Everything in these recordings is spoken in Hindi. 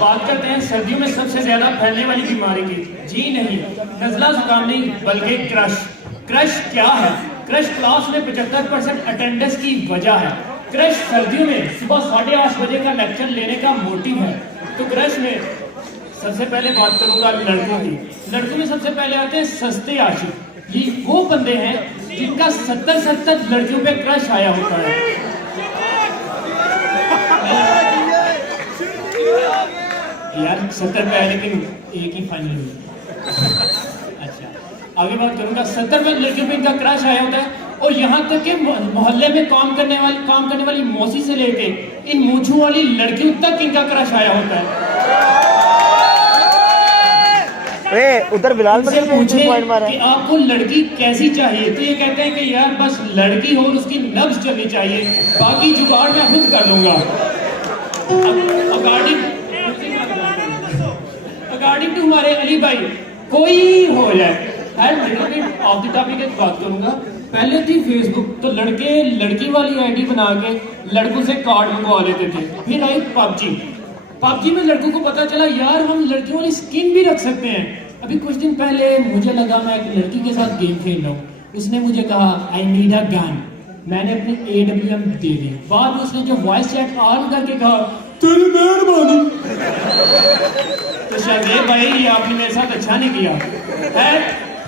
बात करते हैं सर्दियों में सबसे ज्यादा फैलने वाली बीमारी की। जी नहीं, नजला जुकाम नहीं, बल्कि क्रश। क्रश क्या है? क्रश क्लास में 75% अटेंडेंस की वजह है। क्रश सर्दियों में सुबह 8:30 बजे का लेक्चर लेने का मोटिव है। तो क्रश में सबसे पहले बात करूंगा लड़कों की। लड़कों में सबसे पहले आते हैं सस्ते आशिक। ये वो बंदे हैं जिनका 70 लड़कियों पे क्रश आया होता है। यार 70 पे है लेकिन एक ही फाइनल हुई। अच्छा, आगे बात करूंगा। 70 पे लड़कियों पे इनका क्रश आया होता है, और यहाँ तक कि मोहल्ले में काम करने वाली मौसी से लेके इन मूंछों वाली लड़कियों तक इनका क्रश आया होता है। उधर बिलाल से पूछे कि आपको लड़की कैसी चाहिए, तो ये कहते हैं कि यार बस लड़की हो और उसकी नब्ज चलनी चाहिए, बाकी जुगाड़ मैं खुद कर लूंगा। अकॉर्डिंग टू हमारे अली भाई, कोई हो जाए। ऑफ द टॉपिक एक बात करूंगा। पहले थी फेसबुक, तो लड़के लड़की वाली आईडी बना के लड़कों से कार्ड मंगवा लेते थे। फिर आई पबजी में लड़कों को पता चला यार हम लड़कियों वाली स्किन भी रख सकते हैं। अभी कुछ दिन पहले मुझे लगा मैं एक लड़की के साथ गेम खेल रहा हूँ, उसने मुझे कहा आई नीड अ गन, मैंने अपनी AWM दे दी। बाद में उसने जो वॉइस चैट ऑन करके कहा तेरी मेहरबानी। तो शायद भाई ये आपने मेरे साथ अच्छा नहीं किया।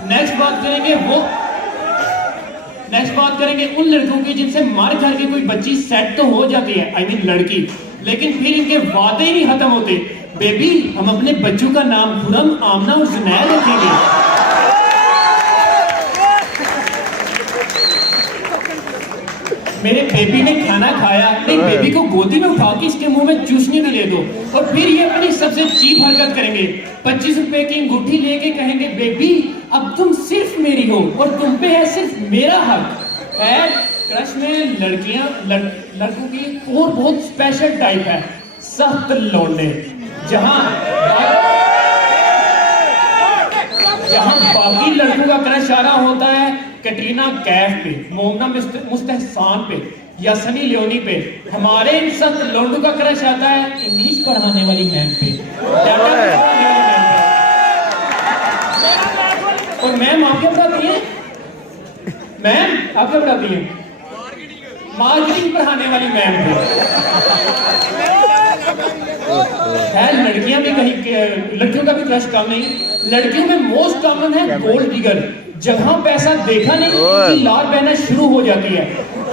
नेक्स्ट बात करेंगे उन लड़कों की जिनसे मार खा के कोई बच्ची सेट तो हो जाती है, आई मीन लड़की, लेकिन फिर इनके वादे ही नहीं खत्म होते। बेबी हम अपने बच्चों का नाम खुरम, आमना और जुनैद रखेंगे। मेरे बेबी ने खाना खाया, नहीं बेबी को गोदी में उठा के इसके मुंह में चूसने भी ले दो, और फिर ये अपनी सबसे चीप हरकत करेंगे। 25 रुपए की अंगूठी लेके कहेंगे बेबी अब तुम सिर्फ मेरी हो और तुम पे है सिर्फ मेरा हक है। क्रश में लड़कों की और बहुत स्पेशल टाइप है, सख्त लौंडे। जहां बाकी लड़कों का क्रश आ रहा होता है कैटरीना कैफ पे, मोमना मुस्तहसान पे या सनी लियोनी पे, हमारे इन सख्त लौंडों का क्रश आता है इंग्लिश पढ़ाने वाली मैम पे। और मैम आप क्या पढ़ाती हैं? मैम आप क्या पढ़ाती हैं? मार्केटिंग पढ़ाने वाली मैम पे। है लड़कियां भी कहीं, लड़कियों का भी क्रश कम नहीं। लड़कियों में मोस्ट कॉमन है गोल्ड डिगर। जहां पैसा देखा नहीं उनकी लार बहना शुरू हो जाती है।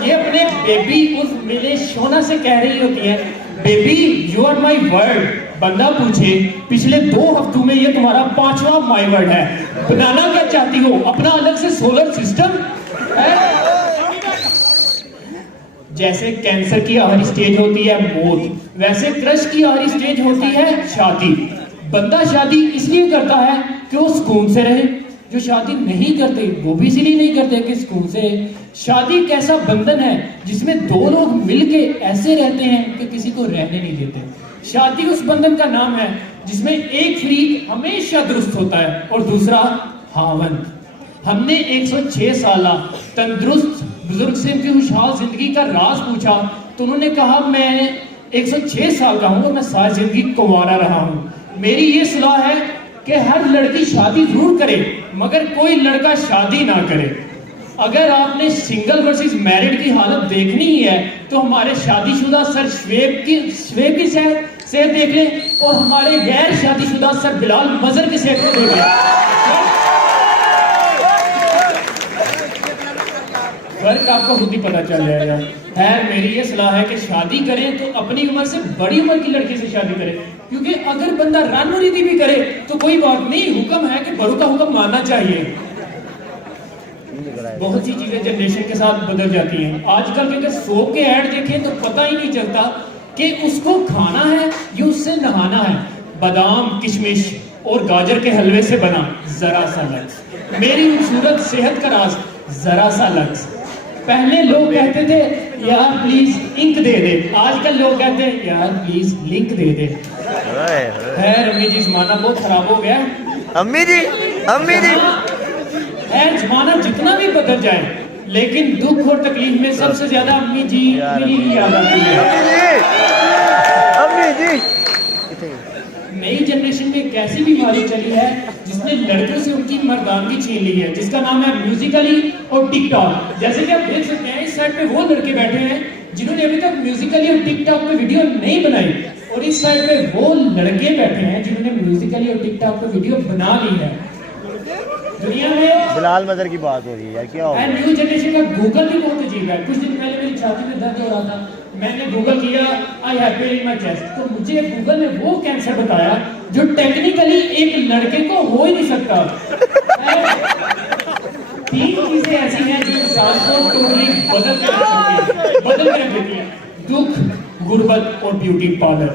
ये अपने बेबी उस मिले शोना से कह रही होती है baby you are my world. बंदा पूछे पिछले 2 हफ्तों में ये तुम्हारा 5वां माई वर्ड है, बनाना क्या चाहती हो, अपना अलग से सोलर सिस्टम है? जैसे कैंसर की आखिरी स्टेज होती है मौत, वैसे क्रश की आखिरी स्टेज होती है शादी। बंदा शादी इसलिए करता है कि वो सुकून से रहे, जो शादी नहीं करते वो भी इसलिए नहीं करते कि सुकून से रहे। शादी एक ऐसा बंधन है जिसमें 2 लोग मिलके ऐसे रहते हैं कि किसी को रहने नहीं देते। शादी उस बंधन का नाम है जिसमें एक फरीक हमेशा दुरुस्त होता है और दूसरा हावंत। हमने 106 साल तंदुरुस्त बुजुर्ग से उनकी खुशहाल जिंदगी का राज पूछा, तो उन्होंने कहा मैं 106 साल का हूं और मैं सारी जिंदगी कुंवारा रहा हूं। मेरी ये सलाह है कि हर लड़की शादी जरूर करे मगर कोई लड़का शादी ना करे। अगर आपने सिंगल वर्सेस मैरिड की हालत देखनी ही है तो हमारे शादीशुदा सर श्वेब की सेहत देख लें और हमारे गैर शादीशुदा सर बिलाल मजर की सेहत को देख लें। फर्क आपको खुद ही पता चल जाएगा। खैर मेरी ये सलाह है कि शादी करें तो अपनी उम्र से बड़ी उम्र की लड़की से शादी करें, क्योंकि अगर बंदा रन रीति भी करे तो कोई बात नहीं, हुक्म है कि बड़ों का हुक्म मानना चाहिए। बहुत सी चीजें जनरेशन के साथ बदल जाती हैं। आजकल के सोप के ऐड देखें तो पता ही नहीं चलता कि उसको खाना है या उससे नहाना है। बादाम किशमिश और गाजर के हलवे से बना जरा सा लक्स, मेरी खूबसूरत सेहत का राज जरा सा लक्स। पहले लोग कहते थे यार प्लीज इंक दे दे, आजकल लोग कहते हैं यार प्लीज लिंक दे दे। खैर अम्मी जी जमाना बहुत खराब हो गया। अम्मी जी खैर जमाना जितना भी बदल जाए लेकिन दुख और तकलीफ में सबसे ज्यादा अम्मी जी मेरी याद आती है। अम्मी जी वाली चली है जिसने लड़कों से उनकी मर्दानगी छीन ली है, जिसका नाम है म्यूजिकली और टिकटॉक। जैसे कि आप देख सकते हैं इस साइड पे वो लड़के बैठे हैं जिन्होंने अभी तक म्यूजिकली और टिकटॉक पे वीडियो नहीं बनाई, और इस साइड पे वो लड़के बैठे हैं जिन्होंने म्यूजिकली और टिकटॉक पे वीडियो बना ली है। दुनिया में बिलाल मदर की बात हो रही है यार, क्या हो गया? न्यू जनरेशन का गूगल भी बहुत अजीब है। कुछ दिन पहले मेरी छाती में दर्द हो रहा था, मैंने गूगल किया I have pain in my chest, तो मुझे गूगल ने वो कैंसर बताया जो टेक्निकली एक लड़के को हो ही नहीं सकता। 3 चीजें ऐसी हैं जो इंसान को टोटली बदल के रख देती हैं: दुख, गुर्बत और ब्यूटी पार्लर।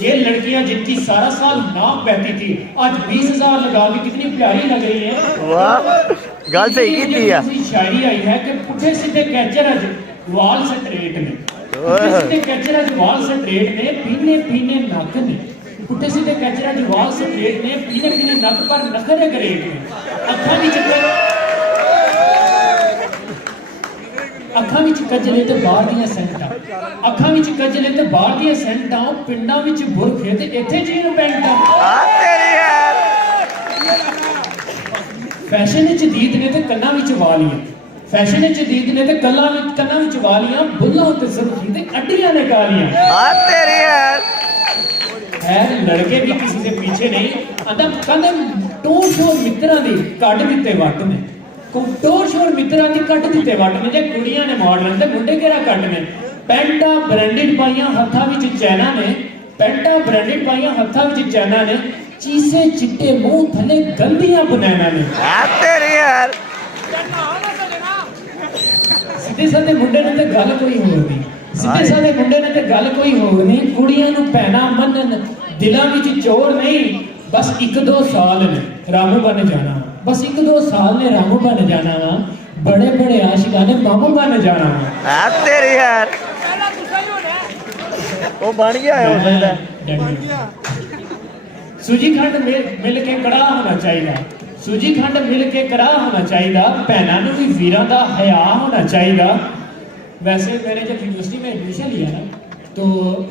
ये लड़कियां जिनकी सारा साल नाक बहती थी आज 20,000 लगा के कितनी प्यारी लग रही है। वाह, गल सही की थी यार। शायरी आई है कि पुठे सीधे कैचर अज वाल स्ट्रेट में, पुठे सीधे कैचर अज वाल स्ट्रेट में, पीने पीने नक ने, पुठे सीधे कैचर अज वाल स्ट्रेट ने, पीने पीने नक पर नखरे ग्रेट में, अखां विच कजले ते बाहर दियां सेंटां, अखां विच कजले ते बाहर दियां सेंटां, पिंडां विच बुरखे ते इत्थे जीन पैंटां। तेरी यार फैशन जदीद ने ते कन्नां विच वालियां, फैशन जदीद ने ते कन्नां विच वालियां, बुल्लां उत्ते सुर्खी ते अड्डियां ने गालियां। तेरी यार खैर लड़के भी किसी से पीछे नहीं, आंदा कहंदे टोर शोर मित्रां दी कट दित्ते वट ने, टोर शोर मित्रां दी कट दित्ते वट ने, जे कुड़ियां ने मॉडर्न ते मुंडे केड़ा कट ने। पैंटा ब्रांडेड पाइयां हत्थां विच चैना ने, पैंटा ब्रांडेड पाइयां हत्थां विच चैना ने, चीसे चिट्टे मुंह थले गंदियां बनैना ने। तेरी यार सीधे साधे मुंडे ने ते गल कोई होर नहीं, सीधे साधे मुंडे ने ते गल कोई होर नहीं, कुड़ियां नूं भैणां मनन दिलां विच चोर नहीं, बस 1-2 साल ने रामू बन जाना, बस 1-2 साल ने रामू बन जाना वा, बड़े बड़े आशिकां ने मामू बन जाना वा। तेरी यार वो बन गया है, हो सकता है। सूजी खंड मिल के कड़ा होना चाहिए, सूजी खंड मिल के कड़ा होना चाहिए, भैनों नूं भी वीरां दा हया होना चाहिए। वैसे मैंने जब यूनिवर्सिटी में एडमिशन लिया ना तो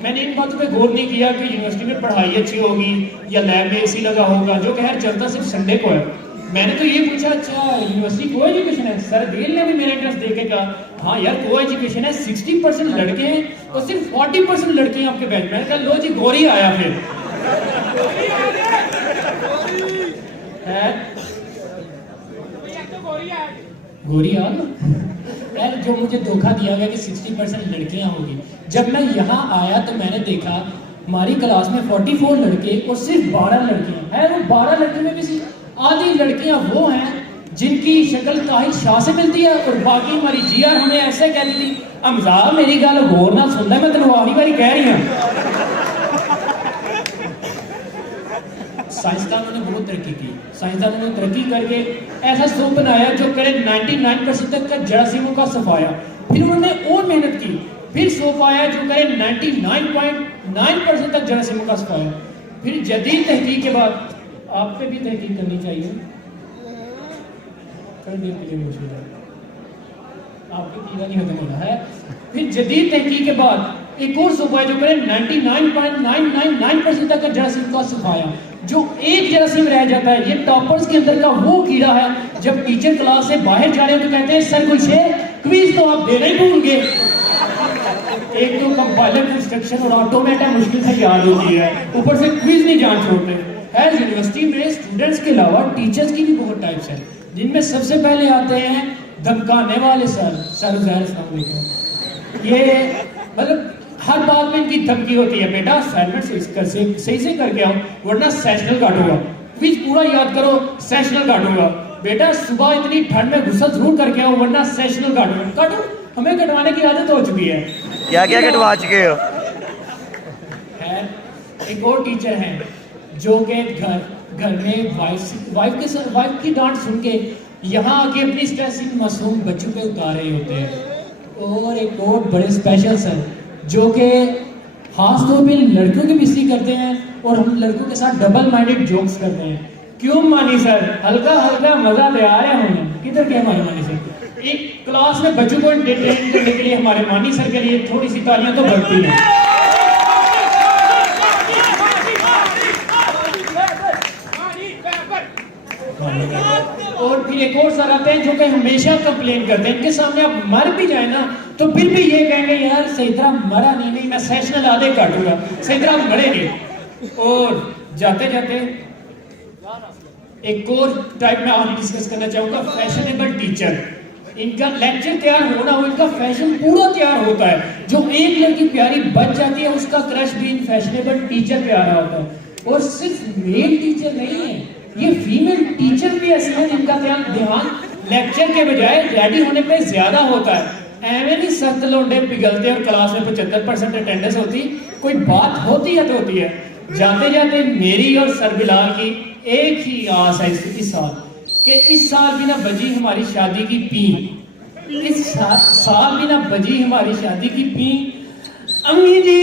मैंने इन बातों पे गौर नहीं किया कि यूनिवर्सिटी में पढ़ाई अच्छी होगी या लैब में एसी लगा होगा, जो खैर चलता सिर्फ संडे को है। मैंने तो ये पूछा अच्छा यूनिवर्सिटी को एजुकेशन है, सर डील ने भी मेरे इंटरेस्ट देखे कहा हाँ यार को एजुकेशन है, 60% लड़के हैं और सिर्फ 40% लड़के हैं आपके बैच। मैंने कहा लो जी गौरी आया फिर है गोरी यार जो मुझे धोखा दिया गया कि 60% लड़कियां होगी। जब मैं यहाँ आया तो मैंने देखा हमारी क्लास में 44 लड़के और सिर्फ 12 लड़कियां हैं। वो 12 लड़कियों में भी आधी लड़कियां वो हैं जिनकी शक्ल ताहिर शाह से मिलती है और बाकी हमारी जिया हमें ऐसे कहती थी अमजा मेरी गल गौर ना सुनता, मैं तेन आखिरी बारी कह रही हूँ। साइंसदानों ने बहुत तरक्की की, साइंसदानों ने तरक्की करके ऐसा सोप बनाया जो करे 99% तक का जरासीमों का सफाया। फिर उन्होंने और मेहनत की, फिर सोप आया जो करे 99.9% तक जरासीमों का सफाया। फिर जदीद तहकीक के बाद आप पे भी तहकीक करनी चाहिए, आपकी कीड़ा नहीं खत्म होना है। फिर जदीद तहकीक के बाद एक और सोप आया जो करे 99.999% तक का जरासीम का सफाया। जो एक जरासीम रह जाता है, ये टॉपर्स के अंदर का वो कीड़ा है, जब टीचर क्लास से बाहर जा रहे हैं तो कहते हैं सर कुछ है क्विज तो आप देना ही भूल गए। एक तो कंपाइलर इंस्ट्रक्शन और ऑटोमेटा मुश्किल से याद होती है, ऊपर से क्विज नहीं जान छोड़ते। है यूनिवर्सिटी में स्टूडेंट्स के अलावा टीचर्स की भी बहुत टाइप्स है, जिनमें सबसे पहले आते हैं धमकाने वाले सर ये मतलब हर बात में इनकी धमकी होती है बेटा असाइनमेंट सही से करके आओ वरना सेशनल काटूंगा, क्विज पूरा याद करो सेशनल काटूंगा, बेटा सुबह इतनी ठंड में गुस्सा जरूर करके आओ वरना सेशनल काटूंगा। काटो, हमें कटवाने की आदत हो चुकी है। क्या क्या कटवा चुके हो? एक और टीचर है जो के घर में वाइफ की डांट सुन के यहाँ आके अपनी स्ट्रेस इन मासूम बच्चों पे उतार रहे होते हैं। और एक और बड़े स्पेशल सर जो कि खास तौर पे लड़कियों की बेइज्जती करते हैं और हम लड़कों के साथ डबल माइंडेड जोक्स करते हैं। क्यों मानी सर, हल्का हल्का मजा ले आए हम, किधर गए हमारे मानी सर? एक क्लास में बच्चों को एंटरटेन करने के लिए हमारे मानी सर के लिए थोड़ी सी तालियां तो बनती हैं। एक और सर आते हैं जो कि हमेशा कंप्लेन करते हैं, इनके सामने आप मर भी जाए ना तो फिर भी ये कहेंगे यार सही तरह मरा नहीं, मैं सेशनल आधे काटूंगा, सही तरह मरे नहीं। और जाते जाते एक और टाइप में और डिस्कस करना चाहूंगा, फैशनेबल टीचर। इनका लेक्चर तैयार होना हो, इनका फैशन पूरा तैयार होता है। जो एक लड़की प्यारी बच जाती है उसका क्रश भी इन फैशनेबल टीचर पे आ रहा होता है। और सिर्फ मेल टीचर नहीं है, ये फीमेल टीचर भी ऐसे हैं जिनका ध्यान लेक्चर के बजाय रेडी होने पे ज्यादा होता है। एवं नहीं सख्त लोंडे पिघलते और क्लास में 75% अटेंडेंस होती, कोई बात होती है तो होती है। जाते जाते मेरी और सर बिलाल की एक ही आस है इस साल कि इस साल भी ना बजी हमारी शादी की पी, इस साल भी ना बजी हमारी शादी की पी। अम्मी जी